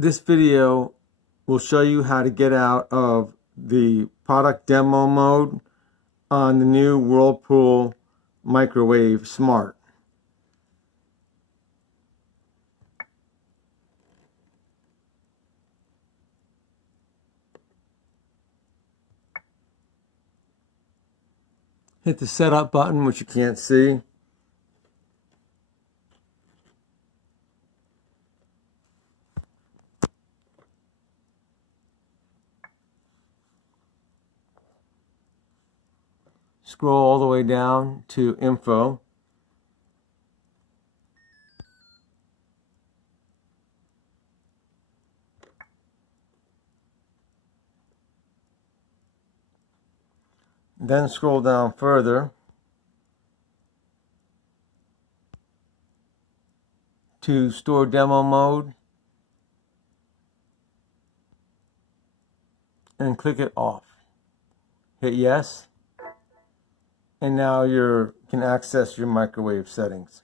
This video will show you how to get out of the product demo mode on the new Whirlpool Microwave Smart. Hit the setup button, which you can't see. Scroll all the way down to Info. Then scroll down further to Store Demo Mode and click it off. Hit yes. And now you can access your microwave settings.